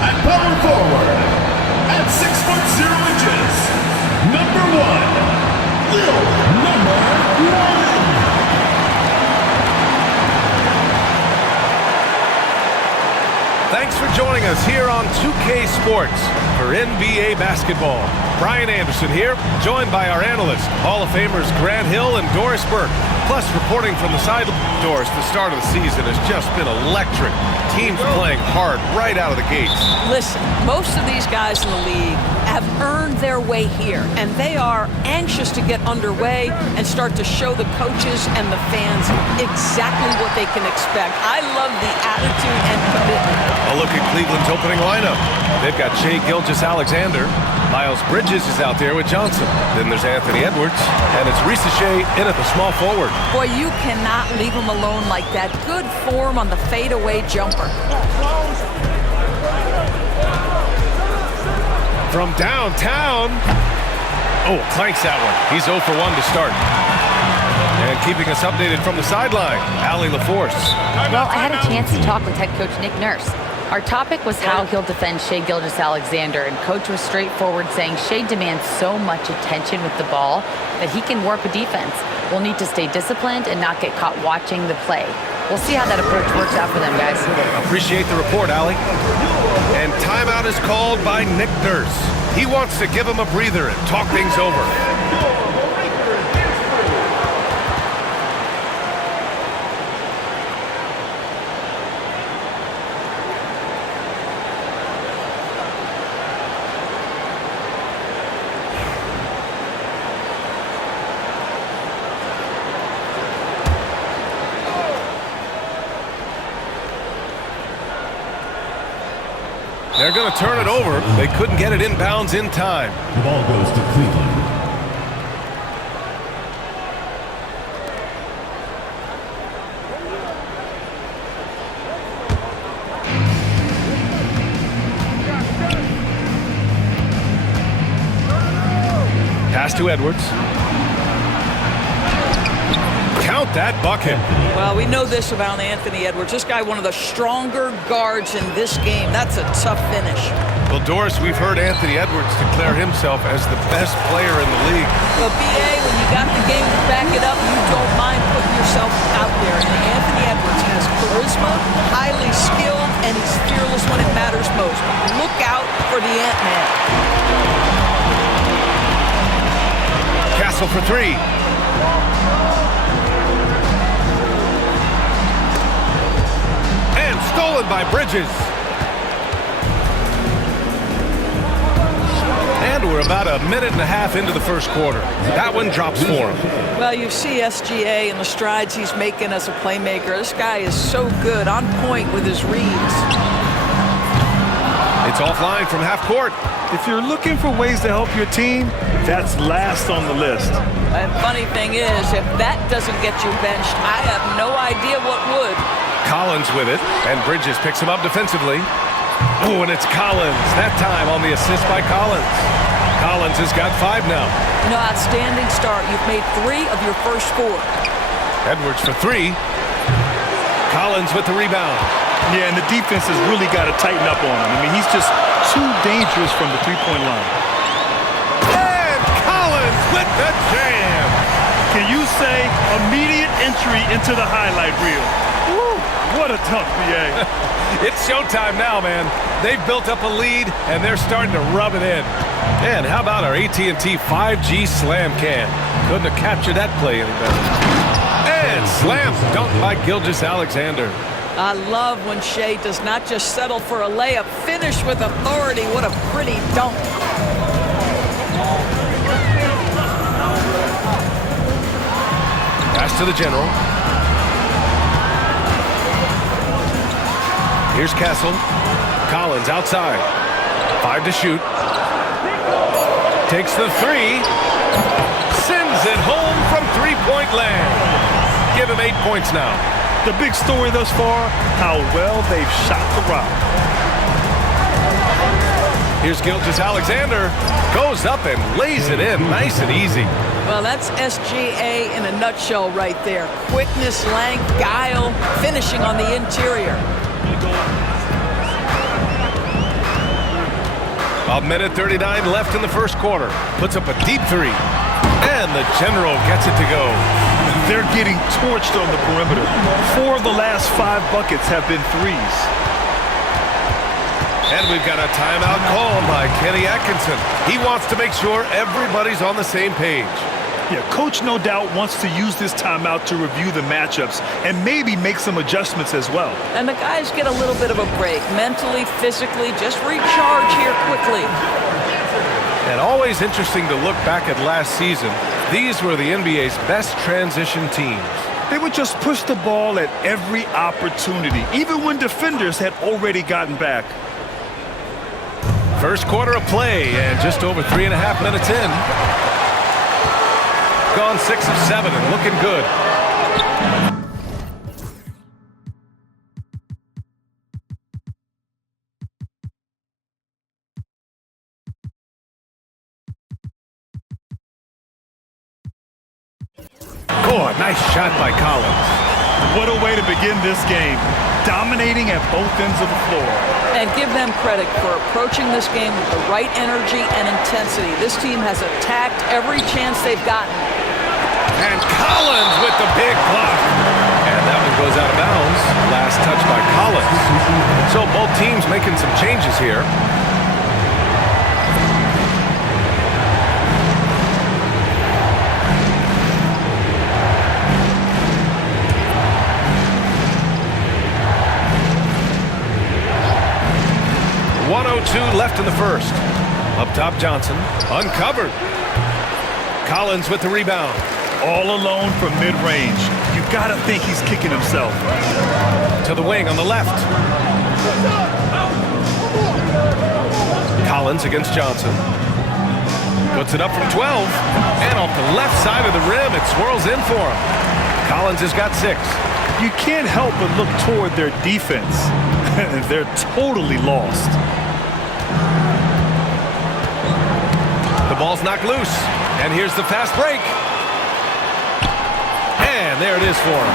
At power forward, at 6 foot 0 inches, number 1, Lil number 1. Thanks for joining us here on 2K Sports for NBA basketball. Brian Anderson here, joined by our analysts, Hall of Famers Grant Hill and Doris Burke. Plus, reporting from the sideline. Doris, the start of the season has just been electric. Teams playing hard right out of the gates. Listen, most of these guys in the league have earned their way here, and they are anxious to get underway and start to show the coaches and the fans exactly what they can expect. I love the attitude and commitment. A look at Cleveland's opening lineup. They've got Shai Gilgeous-Alexander. Miles Bridges is out there with Johnson. Then there's Anthony Edwards, and it's Risa Shea in at the small forward. Boy, you cannot leave him alone like that. Good form on the fadeaway jumper. From downtown. Oh, clanks that one. He's 0 for 1 to start. And keeping us updated from the sideline, Allie LaForce. Well, I had a chance to talk with head coach Nick Nurse. Our topic was how he'll defend Shai Gilgeous-Alexander, and coach was straightforward, saying Shai demands so much attention with the ball that he can warp a defense. We'll need to stay disciplined and not get caught watching the play. We'll see how that approach works out for them, guys. Appreciate the report, Allie. And timeout is called by Nick Nurse. He wants to give him a breather and talk things over. They're going to turn it over. They couldn't get it inbounds in time. The ball goes to Cleveland. Pass to Edwards. Count that bucket. Well, we know this about Anthony Edwards. This guy, one of the stronger guards in this game. That's a tough finish. Well, Doris, we've heard Anthony Edwards declare himself as the best player in the league. Well, B.A., when you got the game to back it up, you don't mind putting yourself out there. And Anthony Edwards has charisma, highly skilled, and he's fearless when it matters most. Look out for the Ant-Man. Castle for three. Stolen by Bridges. And we're about a minute and a half into the first quarter. That one drops for him. Well, you see SGA and the strides he's making as a playmaker. This guy is so good, on point with his reads. It's offline from half court. If you're looking for ways to help your team, that's last on the list. And funny thing is, if that doesn't get you benched, I have no idea what would. Collins with it, and Bridges picks him up defensively. Oh, and it's Collins. That time on the assist by Collins. Collins has got 5 now. You know, outstanding start. You've made 3 of your first 4. Edwards for 3. Collins with the rebound. Yeah, and the defense has really got to tighten up on him. I mean, he's just too dangerous from the three-point line. And Collins with the jam. Can you say immediate entry into the highlight reel? Woo, what a tough BA. It's showtime now, man. They've built up a lead, and they're starting to rub it in. And how about our AT&T 5G slam can? Couldn't have captured that play any better. And slam dunk by Gilgeous-Alexander. I love when Shai does not just settle for a layup, finish with authority. What a pretty dunk. Pass to the general. Here's Castle. Collins outside. 5 to shoot. Takes the 3. Sends it home from three-point land. Give him 8 points now. The big story thus far, how well they've shot the rock. Here's Gilgeous-Alexander. Goes up and lays it in nice and easy. Well, that's SGA in a nutshell right there. Quickness, length, guile, finishing on the interior. A minute 39 left in the first quarter. Puts up a deep three. And the general gets it to go. They're getting torched on the perimeter. 4 of the last 5 buckets have been threes. And we've got a timeout called by Kenny Atkinson. He wants to make sure everybody's on the same page. Yeah, coach no doubt wants to use this timeout to review the matchups and maybe make some adjustments as well. And the guys get a little bit of a break, mentally, physically, just recharge here quickly. And always interesting to look back at last season. These were the NBA's best transition teams. They would just push the ball at every opportunity, even when defenders had already gotten back. First quarter of play, and just over 3.5 minutes in. Gone 6 of 7 and looking good. Oh, a nice shot by Collins. What a way to begin this game. Dominating at both ends of the floor. And give them credit for approaching this game with the right energy and intensity. This team has attacked every chance they've gotten. And Collins with the big block. And that one goes out of bounds. Last touch by Collins. So both teams making some changes here. .102 left in the first. Up top, Johnson. Uncovered. Collins with the rebound. All alone from mid-range. You gotta think he's kicking himself. To the wing on the left. Collins against Johnson. Puts it up from 12. And off the left side of the rim, it swirls in for him. Collins has got 6. You can't help but look toward their defense. They're totally lost. The ball's knocked loose. And here's the fast break. And there it is for him.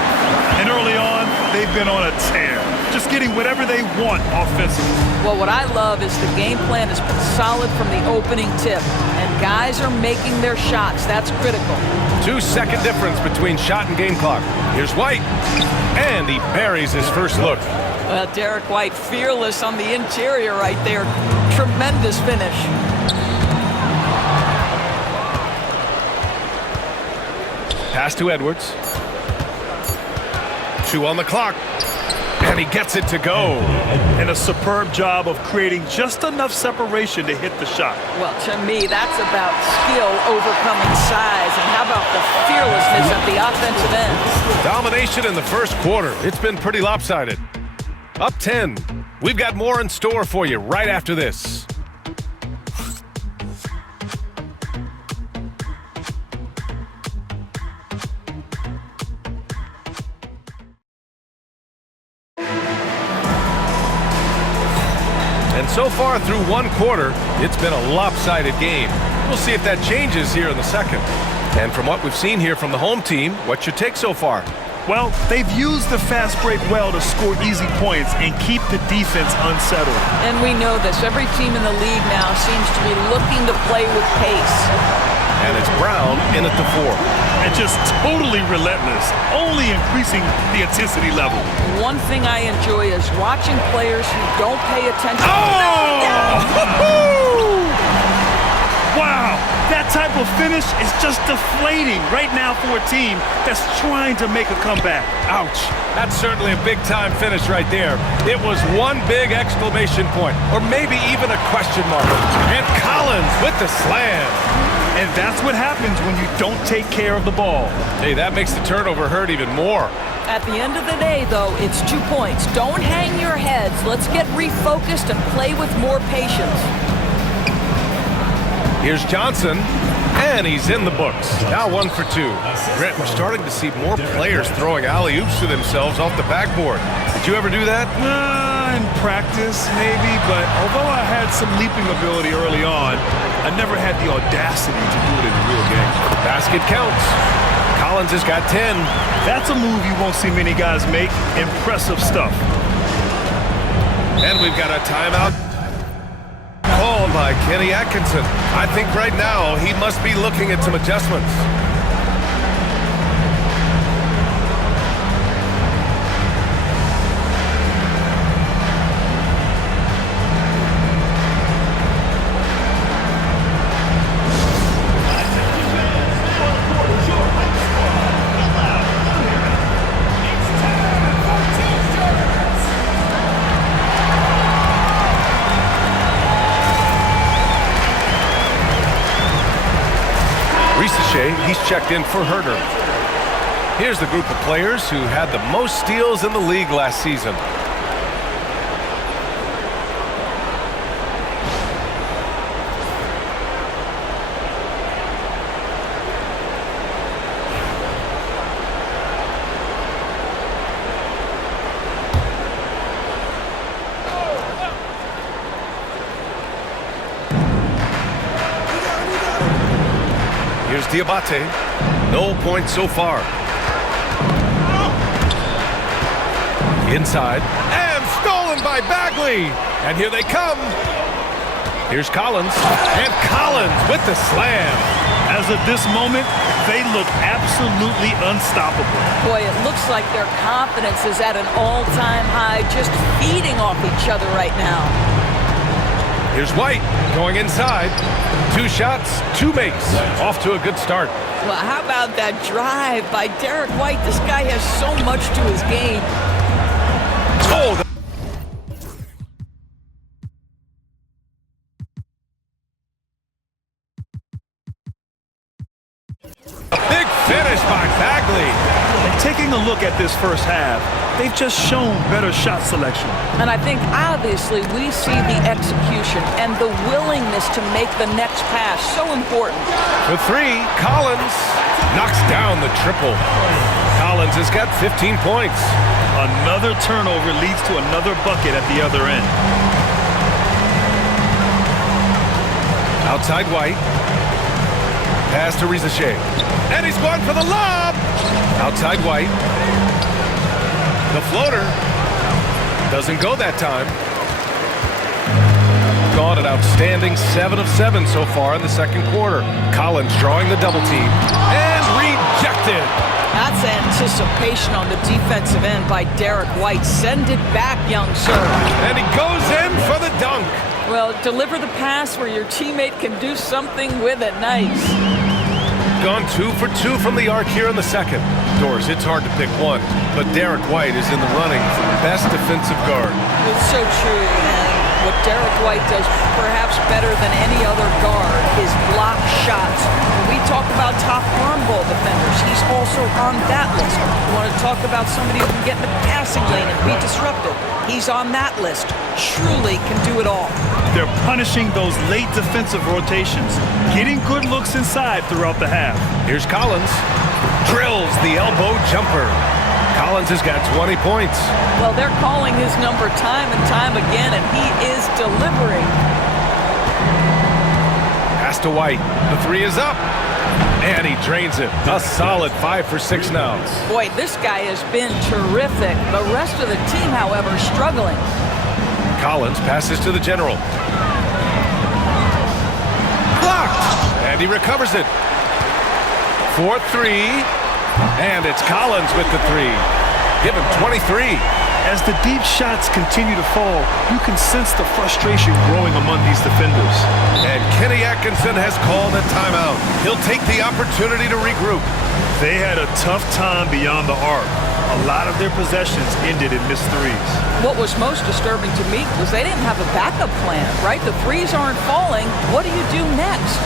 And early on, they've been on a tear. Just getting whatever they want offensively. Well, what I love is the game plan has been solid from the opening tip. And guys are making their shots. That's critical. 2-second difference between shot and game clock. Here's White. And he buries his first look. Well, Derek White fearless on the interior right there. Tremendous finish. Pass to Edwards. 2 on the clock. And he gets it to go. And a superb job of creating just enough separation to hit the shot. Well, to me, that's about skill overcoming size. And how about the fearlessness at the offensive end? Domination in the first quarter. It's been pretty lopsided. Up 10. We've got more in store for you right after this. And so far through one quarter, it's been a lopsided game. We'll see if that changes here in the second. And from what we've seen here from the home team, what's your take so far? Well, they've used the fast break well to score easy points and keep the defense unsettled. And we know this. Every team in the league now seems to be looking to play with pace. And it's Brown in at the 4. And just totally relentless, only increasing the intensity level. One thing I enjoy is watching players who don't pay attention. Wow, that type of finish is just deflating right now for a team that's trying to make a comeback. Ouch. That's certainly a big-time finish right there. It was one big exclamation point, or maybe even a question mark. And Collins with the slam. And that's what happens when you don't take care of the ball. Hey, that makes the turnover hurt even more. At the end of the day, though, it's 2 points. Don't hang your heads. Let's get refocused and play with more patience. Here's Johnson, and he's in the books. Now 1 for 2. Grant, we're starting to see more players throwing alley-oops to themselves off the backboard. Did you ever do that? In practice, maybe, but although I had some leaping ability early on, I never had the audacity to do it in the real game. Basket counts. Collins has got 10. That's a move you won't see many guys make. Impressive stuff. And we've got a timeout called by Kenny Atkinson. I think right now he must be looking at some adjustments. He's checked in for Herder. Here's the group of players who had the most steals in the league last season. Here's Diabate. No points so far. Inside. And stolen by Bagley. And here they come. Here's Collins. And Collins with the slam. As of this moment, they look absolutely unstoppable. Boy, it looks like their confidence is at an all-time high, just feeding off each other right now. Here's White going inside. 2 shots, 2 makes. Off to a good start. Well, how about that drive by Derek White? This guy has so much to his game. Oh, a big finish by Bagley. And taking a look at this first half, they've just shown better shot selection. And I think obviously we see the execution and the willingness to make the next pass so important. For 3, Collins knocks down the triple. Collins has got 15 points. Another turnover leads to another bucket at the other end. Outside White. Pass to Rizachet. And he's going for the lob. Outside White. The floater doesn't go that time. Gone an outstanding 7 of 7 so far in the second quarter. Collins drawing the double team. And rejected. That's anticipation on the defensive end by Derek White. Send it back, young sir. And he goes in for the dunk. Well, deliver the pass where your teammate can do something with it. Nice. Gone 2 for 2 from the arc here in the second. Doors, it's hard to pick one, but Derek White is in the running for best defensive guard. It's so true, and what Derek White does perhaps better than any other guard is block shots. When we talk about top arm ball defenders, he's also on that list. You want to talk about somebody who can get in the passing lane and be disruptive. He's on that list. Truly can do it all. They're punishing those late defensive rotations, getting good looks inside throughout the half. Here's Collins. Drills the elbow jumper. Collins has got 20 points. Well, they're calling his number time and time again, and he is delivering. Pass to White. The 3 is up. And he drains it. A solid 5 for 6 now. Boy, this guy has been terrific. The rest of the team, however, struggling. Collins passes to the general. Blocked! And he recovers it. 4-3. And it's Collins with the 3. Give him 23. As the deep shots continue to fall, you can sense the frustration growing among these defenders. And Kenny Atkinson has called a timeout. He'll take the opportunity to regroup. They had a tough time beyond the arc. A lot of their possessions ended in missed threes. What was most disturbing to me was they didn't have a backup plan, right? The threes aren't falling. What do you do next?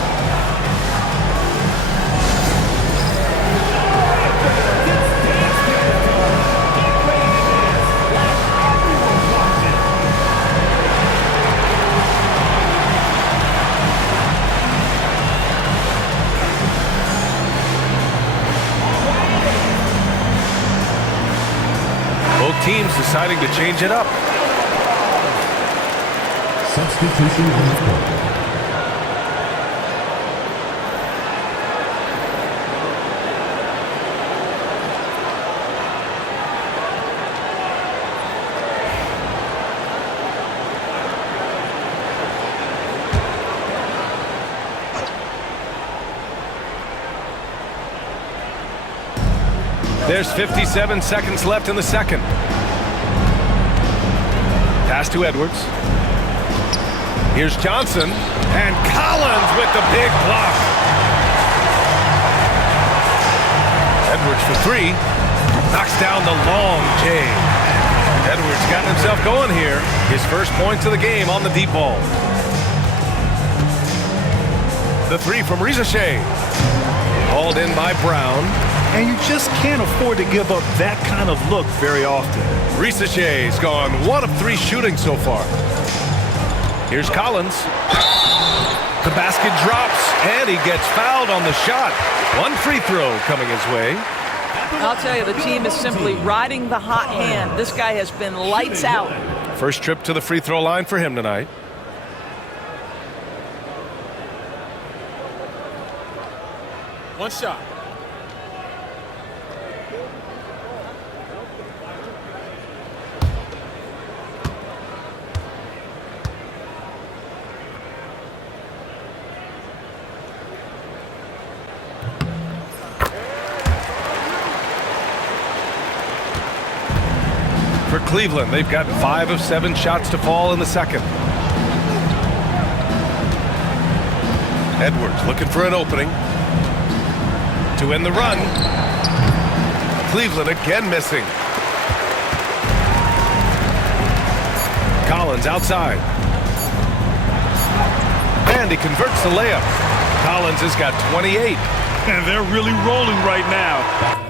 Both teams deciding to change it up. Substitution on the court. There's 57 seconds left in the second. Pass to Edwards. Here's Johnson. And Collins with the big block. Edwards for three. Knocks down the long J. Edwards got himself going here. His first points of the game on the deep ball. The three from Ricochet. Hauled in by Brown. And you just can't afford to give up that kind of look very often. Ricochet's gone 1 of 3 shooting so far. Here's Collins. The basket drops, and he gets fouled on the shot. 1 free throw coming his way. I'll tell you, the team is simply riding the hot hand. This guy has been lights out. First trip to the free throw line for him tonight. One shot. For Cleveland, they've gotten 5 of 7 shots to fall in the second. Edwards looking for an opening to end the run. Cleveland again missing. Collins outside. And he converts the layup. Collins has got 28. And they're really rolling right now.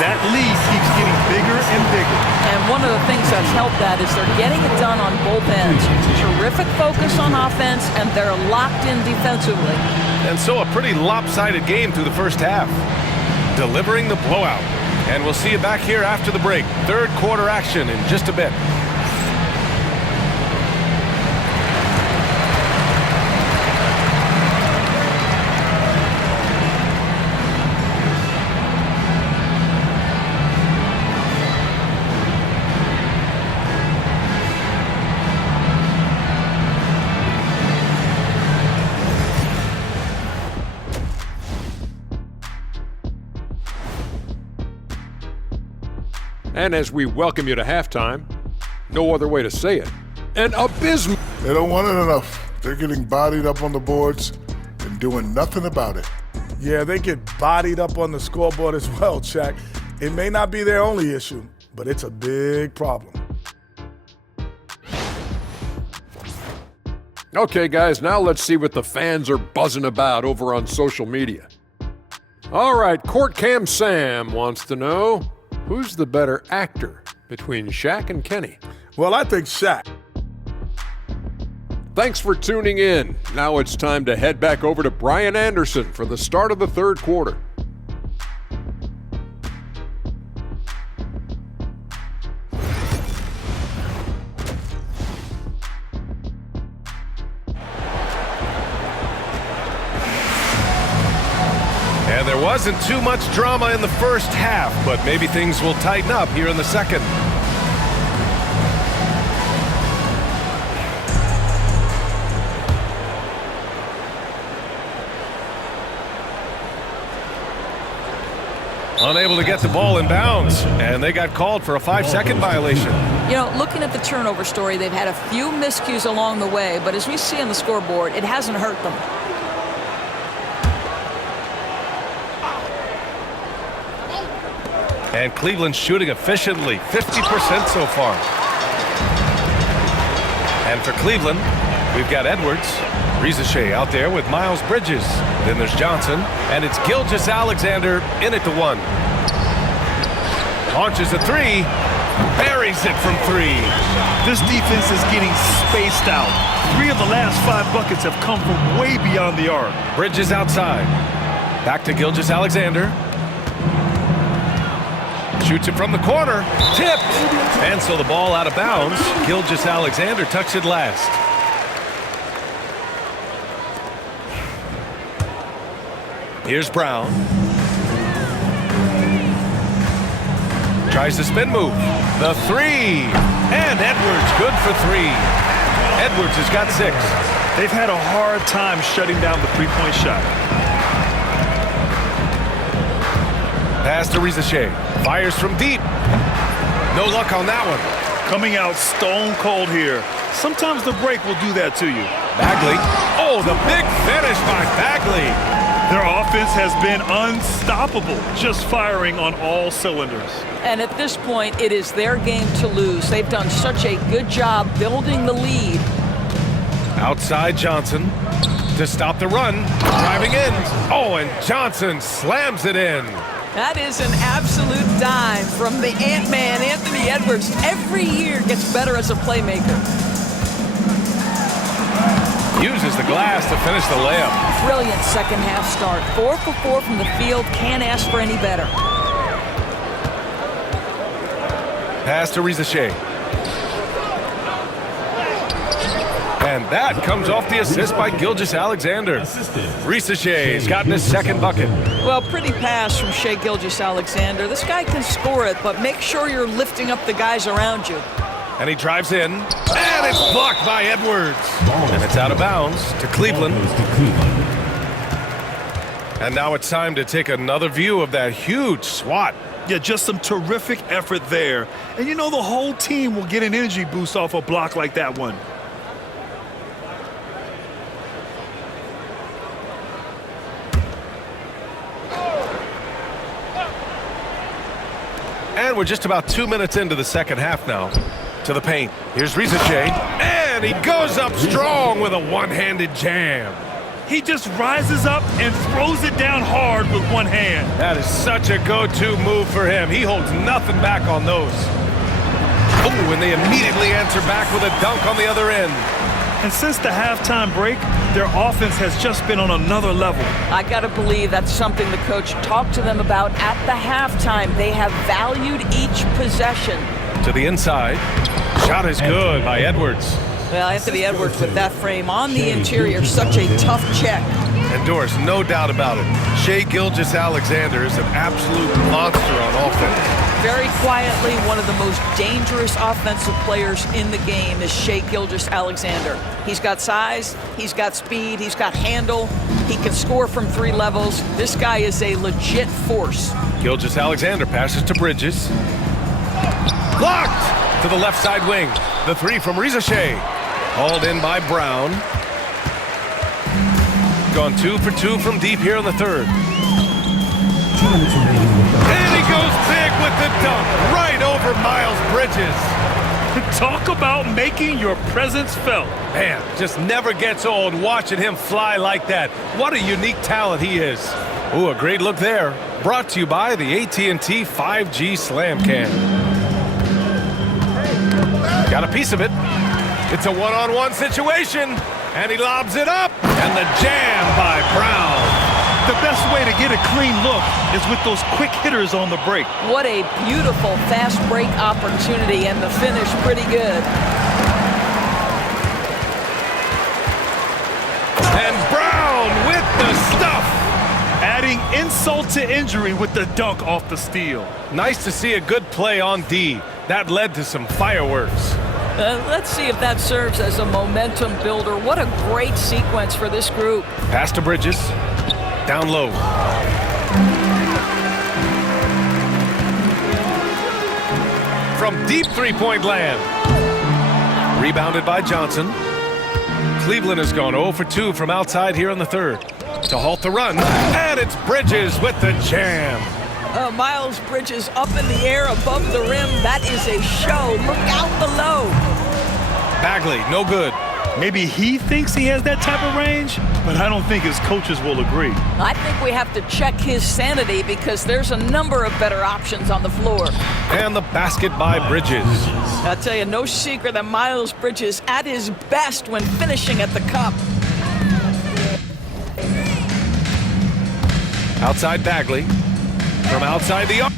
That lead keeps getting bigger and bigger. And one of the things that's helped that is they're getting it done on both ends. Terrific focus on offense, and they're locked in defensively. And so a pretty lopsided game through the first half. Delivering the blowout. And we'll see you back here after the break. Third quarter action in just a bit. And as we welcome you to halftime, no other way to say it, an abysmal. They don't want it enough. They're getting bodied up on the boards and doing nothing about it. Yeah, they get bodied up on the scoreboard as well, Shaq. It may not be their only issue, but it's a big problem. Okay, guys, now let's see what the fans are buzzing about over on social media. All right, Court Cam Sam wants to know, who's the better actor between Shaq and Kenny? Well, I think Shaq. Thanks for tuning in. Now it's time to head back over to Brian Anderson for the start of the third quarter. And there wasn't too much drama in the first half, but maybe things will tighten up here in the second. Unable to get the ball in bounds, and they got called for a 5-second violation. You know, looking at the turnover story, they've had a few miscues along the way, but as we see on the scoreboard, it hasn't hurt them. And Cleveland's shooting efficiently, 50% so far. And for Cleveland, we've got Edwards. Ricochet out there with Miles Bridges. Then there's Johnson, and it's Gilgeous-Alexander in at the 1. Launches a 3, buries it from 3. This defense is getting spaced out. 3 of the last 5 buckets have come from way beyond the arc. Bridges outside. Back to Gilgeous-Alexander. Shoots it from the corner. Tipped. And so the ball out of bounds. Gilgeous-Alexander tucks it last. Here's Brown. Tries the spin move. The three. And Edwards good for three. Edwards has got 6. They've had a hard time shutting down the three-point shot. Pass to Rizachet. Fires from deep. No luck on that one. Coming out stone cold here. Sometimes the break will do that to you. Bagley. Oh, the big finish by Bagley. Their offense has been unstoppable, just firing on all cylinders. And at this point, it is their game to lose. They've done such a good job building the lead. Outside Johnson to stop the run. Driving in. Oh, and Johnson slams it in. That is an absolute dime from the Ant-Man, Anthony Edwards. Every year gets better as a playmaker. Uses the glass to finish the layup. Brilliant second half start. 4 for 4 from the field. Can't ask for any better. Pass to Rizachet. And that comes off the assist by Gilgeous-Alexander. Rizachet's gotten his second bucket. Well, pretty pass from Shai Gilgeous-Alexander. This guy can score it, but make sure you're lifting up the guys around you. And he drives in. And it's blocked by Edwards. And it's out of bounds to Cleveland. And now it's time to take another view of that huge swat. Yeah, just some terrific effort there. And you know the whole team will get an energy boost off a block like that one. And we're just about 2 minutes into the second half now. To the paint. Here's Rizachet. And he goes up strong with a one-handed jam. He just rises up and throws it down hard with one hand. That is such a go-to move for him. He holds nothing back on those. Oh, and they immediately answer back with a dunk on the other end. And since the halftime break, their offense has just been on another level. I got to believe that's something the coach talked to them about at the halftime. They have valued each possession. To the inside. Shot is good by Edwards. Well, Anthony Edwards with that frame on the interior, such a tough check. And Doris, no doubt about it, Shai Gilgeous-Alexander is an absolute monster on offense. Very quietly, one of the most dangerous offensive players in the game is Shai Gilgeous-Alexander. He's got size, he's got speed, he's got handle, he can score from 3 levels. This guy is a legit force. Gilgeous-Alexander passes to Bridges. Blocked to the left side wing. The 3 from Rizachet. Hauled in by Brown. Gone 2 for 2 from deep here in the third. And he goes big with the dunk right over Miles Bridges. Talk about making your presence felt. Man, just never gets old watching him fly like that. What a unique talent he is. Ooh, a great look there. Brought to you by the AT&T 5G Slam Cam. Got a piece of it. It's a one-on-one situation. And he lobs it up. And the jam by Brown. The best way to get a clean look is with those quick hitters on the break. What a beautiful fast break opportunity, and the finish pretty good. And Brown with the stuff. Adding insult to injury with the dunk off the steal. Nice to see a good play on D. That led to some fireworks. Let's see if that serves as a momentum builder. What a great sequence for this group. Pass to Bridges. Down low. From deep three-point land. Rebounded by Johnson. Cleveland has gone 0 for 2 from outside here in the third. To halt the run. And it's Bridges with the jam. Miles Bridges up in the air above the rim. That is a show. Look out below. Bagley, no good. Maybe he thinks he has that type of range, but I don't think his coaches will agree. I think we have to check his sanity because there's a number of better options on the floor. And the basket by Bridges. I'll tell you, no secret that Miles Bridges at his best when finishing at the cup. Outside Bagley. From outside the arc.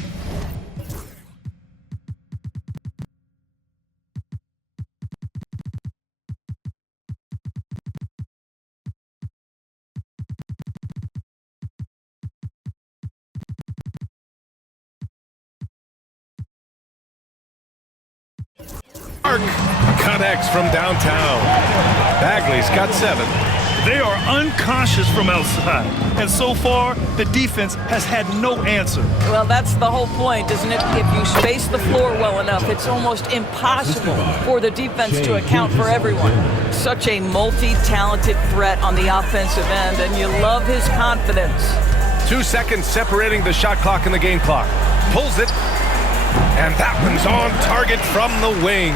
arc. Connects from downtown. Bagley's got 7. They are unconscious from outside, and so far, the defense has had no answer. Well, that's the whole point, isn't it? If you space the floor well enough, it's almost impossible for the defense to account for everyone. Such a multi-talented threat on the offensive end, and you love his confidence. 2 seconds separating the shot clock and the game clock. Pulls it, and that one's on target from the wing.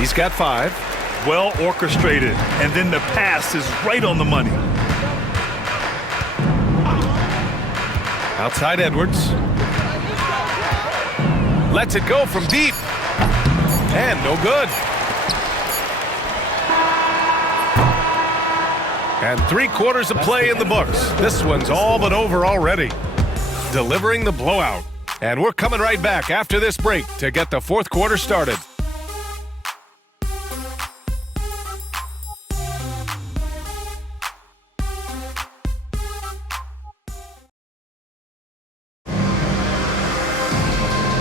He's got 5. Well orchestrated, and then the pass is right on the money. Outside Edwards. Lets it go from deep. And no good. And 3/4 of play in the books. This one's all but over already. Delivering the blowout. And we're coming right back after this break to get the 4th quarter started.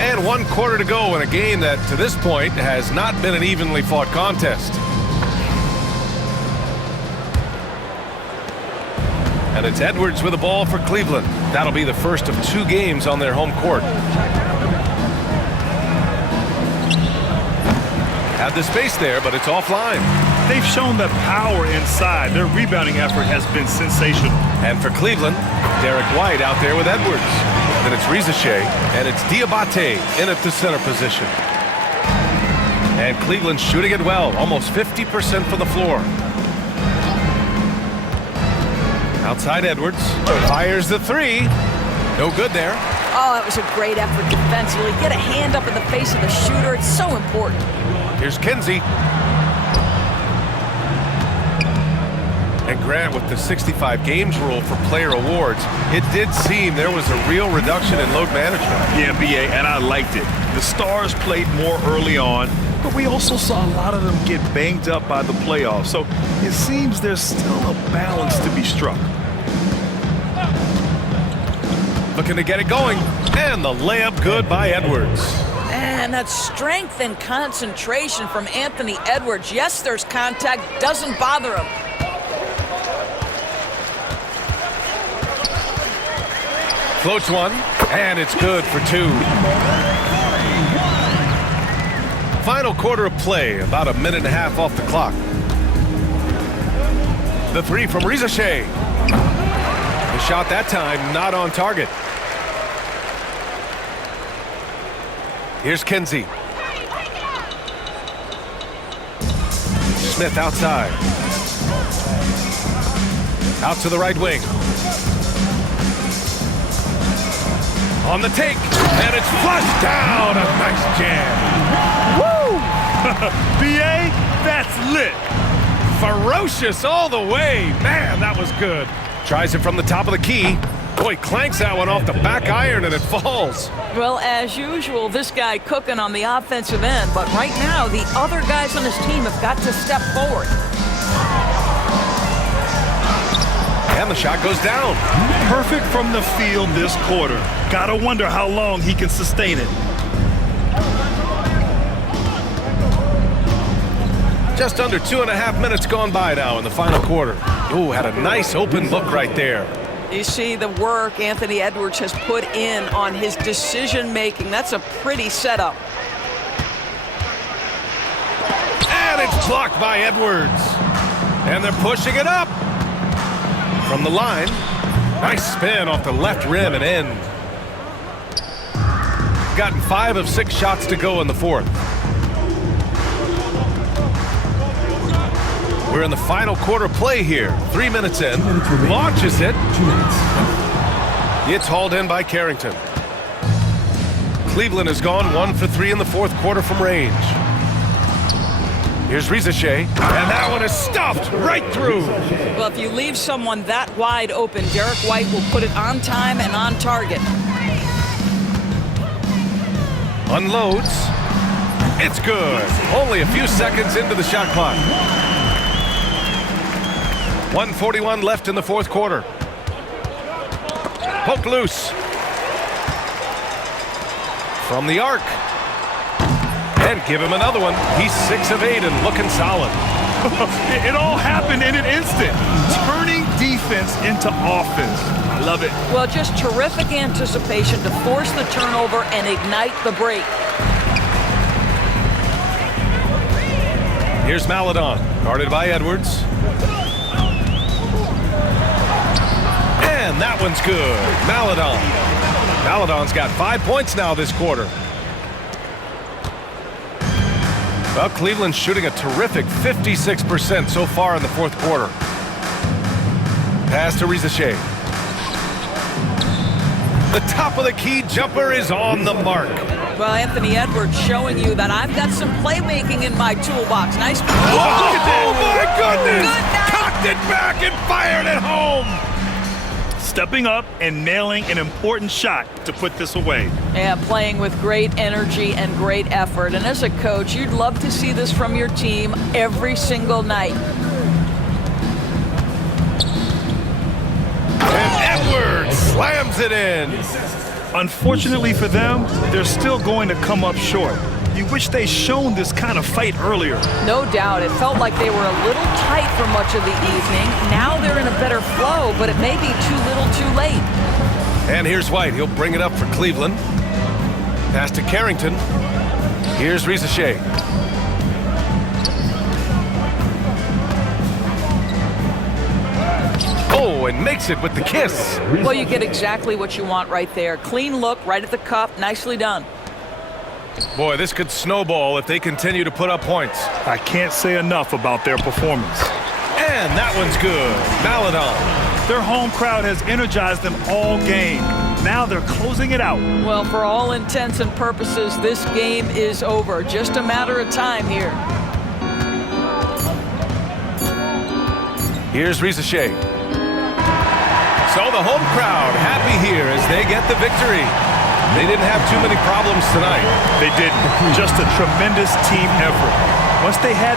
And 1 quarter to go in a game that, to this point, has not been an evenly fought contest. And it's Edwards with the ball for Cleveland. That'll be the first of 2 games on their home court. Had the space there, but it's offline. They've shown the power inside. Their rebounding effort has been sensational. And for Cleveland, Derek White out there with Edwards. Then it's Rizachet, and it's Diabate in at the center position. And Cleveland shooting it well, almost 50% from the floor. Outside Edwards, fires the 3. No good there. Oh, it was a great effort defensively. Get a hand up in the face of the shooter. It's so important. Here's Kinsey. And Grant, with the 65 games rule for player awards, it did seem there was a real reduction in load management. Yeah, BA, and I liked it. The Stars played more early on, but we also saw a lot of them get banged up by the playoffs. So it seems there's still a balance to be struck. Looking to get it going. And the layup good by Edwards. And that strength and concentration from Anthony Edwards. Yes, there's contact. Doesn't bother him. Floats one, and it's good for 2. Final quarter of play, about a minute and a half off the clock. The 3 from Rizachet. The shot that time not on target. Here's Kinsey. Smith outside. Out to the right wing. On the take, and it's flushed down. A nice jam. Woo! BA, that's lit. Ferocious all the way. Man, that was good. Tries it from the top of the key. Boy, clanks that one off the back iron, and it falls. Well, as usual, this guy cooking on the offensive end. But right now, the other guys on his team have got to step forward. And the shot goes down. Perfect from the field this quarter. Gotta wonder how long he can sustain it. Just under 2.5 minutes gone by now in the final quarter. Ooh, had a nice open look right there. You see the work Anthony Edwards has put in on his decision-making. That's a pretty setup. And it's blocked by Edwards. And they're pushing it up. From the line, nice spin off the left rim and in. Gotten 5 of 6 shots to go in the 4th. We're in the final quarter play here. 3 minutes in. Launches it. It's hauled in by Carrington. Cleveland has gone 1 for 3 in the 4th quarter from range. Here's Rizachet, and that one is stuffed right through. Well, if you leave someone that wide open, Derek White will put it on time and on target. Unloads. It's good. Only a few seconds into the shot clock. 1:41 left in the 4th quarter. Poked loose. From the arc. And give him another one. He's 6 of 8 and looking solid. It all happened in an instant. Turning defense into offense. I love it. Well, just terrific anticipation to force the turnover and ignite the break. Here's Maladon, guarded by Edwards. And that one's good. Maladon's got 5 points now this quarter. Well, Cleveland's shooting a terrific 56% so far in the fourth quarter. Pass to Rizachet. The top of the key jumper is on the mark. Well, Anthony Edwards showing you that I've got some playmaking in my toolbox. Nice. Oh, my goodness! Good night. Cocked it back and fired it home. Stepping up and nailing an important shot to put this away. Yeah, playing with great energy and great effort. And as a coach, you'd love to see this from your team every single night. And Edwards slams it in. Unfortunately for them, they're still going to come up short. You wish they'd shown this kind of fight earlier. No doubt. It felt like they were a little tight for much of the evening. Now they're in a better flow, but it may be too little too late. And here's White. He'll bring it up for Cleveland. Pass to Carrington. Here's Rizachet. Oh, and makes it with the kiss. Well, you get exactly what you want right there. Clean look, right at the cup. Nicely done. Boy, this could snowball if they continue to put up points. I can't say enough about their performance. And that one's good. Maladon. Their home crowd has energized them all game. Now they're closing it out. Well, for all intents and purposes, this game is over. Just a matter of time here. Here's Rizachet. So the home crowd happy here as they get the victory. They didn't have too many problems tonight. They didn't. Just a tremendous team effort. Once they had